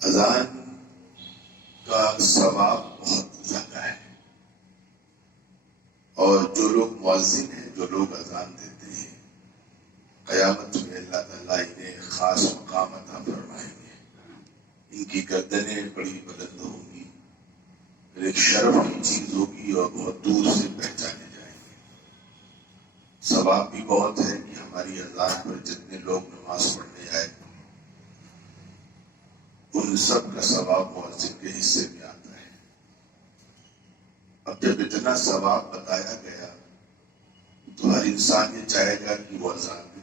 اذان کا ثواب بہت زیادہ ہے، اور جو لوگ مؤذن ہیں، جو لوگ اذان دیتے ہیں، قیامت میں اللہ تعالیٰ انہیں خاص مقام عطا فرمائیں گے۔ ان کی گردنیں بڑی بلند ہوں گی، ایک شرف کی چیز ہوگی اور بہت دور سے پہچانے جائیں گے۔ ثواب بھی بہت ہے کہ ہماری اذان پر جتنے لوگ نماز پڑھنے آئے ان سب کا ثواب مؤذن کے حصے میں آتا ہے۔ اب جب اتنا ثواب بتایا گیا تو ہر انسان یہ چاہے گا کہ وہ اذان دے،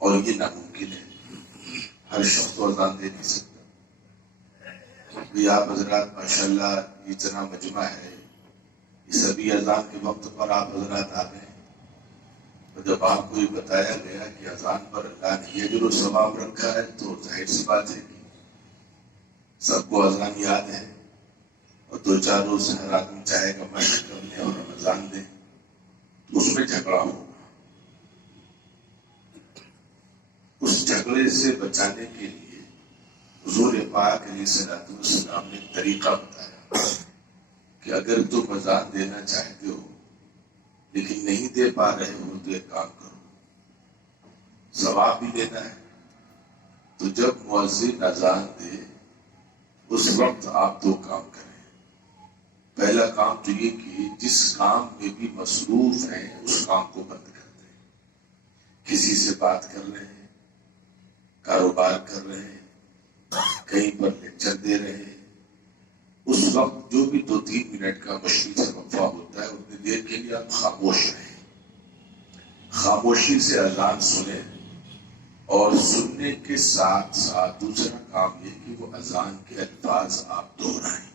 اور یہ ناممکن ہے، ہر شخص تو اذان دے نہیں سکتا۔ بھی آپ حضرات ماشاءاللہ اتنا مجمع ہے، یہ سبھی اذان کے وقت پر آپ حضرات آ گئے، اور جب آپ کو یہ بتایا گیا کہ اذان پر اللہ نے یہ جو ثواب رکھا ہے تو ظاہر سی بات ہے کہ سب کو اذان یاد ہے، اور دو چار روز ہر آدمی چاہے گا مشق کر لیں اور اذان دیں، تو اس میں جھگڑا ہوگا۔ اس جھگڑے سے بچانے کے لیے حضور پاک علیہ الصلوۃ والسلام نے ایک طریقہ بتایا کہ اگر تم اذان دینا چاہتے ہو لیکن نہیں دے پا رہے ہو تو ایک کام کرو، ثواب بھی دینا ہے، تو جب مؤذن اذان دے اس وقت آپ دو کام کریں۔ پہلا کام تو یہ کہ جس کام میں بھی مصروف ہیں اس کام کو بند کر دیں۔ کسی سے بات کر رہے ہیں، کاروبار کر رہے ہیں، کہیں پر لیکچر دے رہے ہیں، اس وقت جو بھی 2-3 منٹ کا مشکل سے وقفہ ہوتا ہے اتنی دیر کے لیے آپ خاموش رہیں، خاموشی سے اذان سنیں، اور سننے کے ساتھ ساتھ دوسرا کام یہ کہ وہ اذان کے الفاظ آپ دہرائیں۔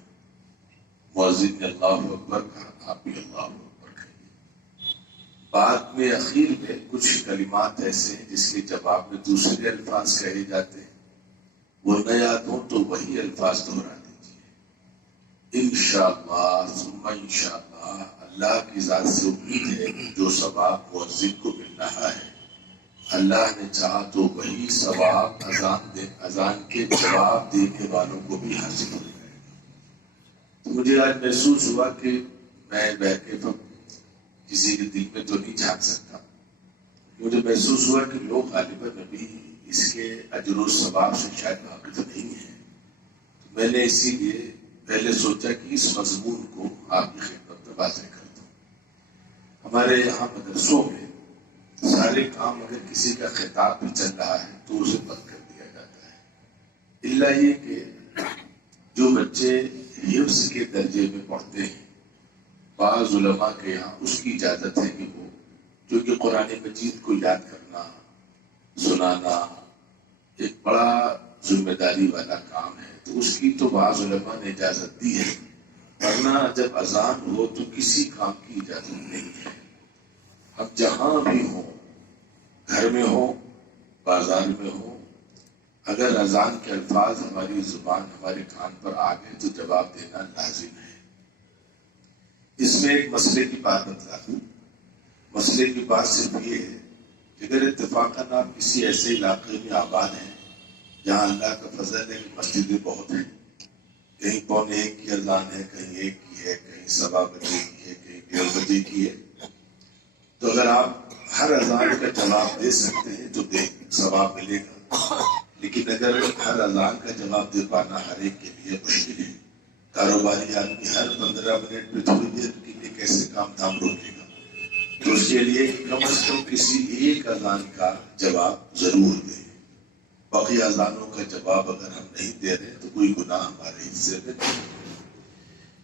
مؤذن نے اللہ اکبر کہا، آپ بھی اللہ اکبر کہیے۔ بعد میں اخیر میں کچھ کلمات ایسے ہیں جس کے جواب میں دوسرے الفاظ کہے جاتے ہیں، وہ نہ یاد ہوں تو وہی الفاظ دہرا دیجیے۔ انشاءاللہ ثم انشاءاللہ، اللہ کی ذات سے امید ہے کہ جو ثواب مؤذن کو مل رہا ہے اللہ نے چاہا تو وہی ثواب اذان کے جواب دینے والوں کو بھی حاصل ہو جائے گا۔ تو مجھے آج محسوس ہوا کہ میں بیٹھ کے کسی کے دل میں تو نہیں جھانک سکتا، مجھے محسوس ہوا کہ لوگ غالباً ابھی اس کے اجر و ثواب سے شاید واقف نہیں ہیں، تو میں نے اسی لیے پہلے سوچا کہ اس مضمون کو آپ کی خدمت میں واضح کر دوں۔ ہمارے یہاں مدرسوں میں سارے کام اگر کسی کا خطاب بھی چل رہا ہے تو اسے بند کر دیا جاتا ہے، الا یہ کہ جو بچے حفظ کے درجے میں پڑھتے ہیں بعض علماء کے یہاں اس کی اجازت ہے کہ وہ، جو کہ قرآن مجید کو یاد کرنا سنانا ایک بڑا ذمہ داری والا کام ہے، تو اس کی تو بعض علماء نے اجازت دی ہے، ورنہ جب اذان ہو تو کسی کام کی اجازت نہیں ہے۔ ہم جہاں بھی ہوں، گھر میں ہوں، بازار میں ہوں، اگر اذان کے الفاظ ہماری زبان ہمارے کان پر آ گئے تو جواب دینا لازم ہے۔ اس میں ایک مسئلے کی بات بتلا دوں۔ مسئلے کی بات صرف یہ ہے کہ اگر اتفاقاً آپ کسی ایسے علاقے میں آباد ہیں جہاں اللہ کا فضل ہے کہ مسجدیں بہت ہیں، کہیں 1:45 کی اذان ہے، کہیں 1 کی ہے، کہیں 1:15 بجے کی ہے، کہیں 1:30 بجے کی ہے، تو اگر آپ ہر اذان کا جواب دے سکتے ہیں تو دیں، ثواب ملے گا۔ لیکن اگر ہر اذان کا جواب دے پانا ہر ایک کے لیے مشکل ہے، کاروباری آدمی ہر 15 منٹ میں تھوڑی دیر کے لیے کیسے کام دھام روکے گا، تو اس کے لیے کم از کم کسی ایک اذان کا جواب ضرور دیں۔ باقی اذانوں کا جواب اگر ہم نہیں دے رہے تو کوئی گناہ ہمارے حصے میں نہیں۔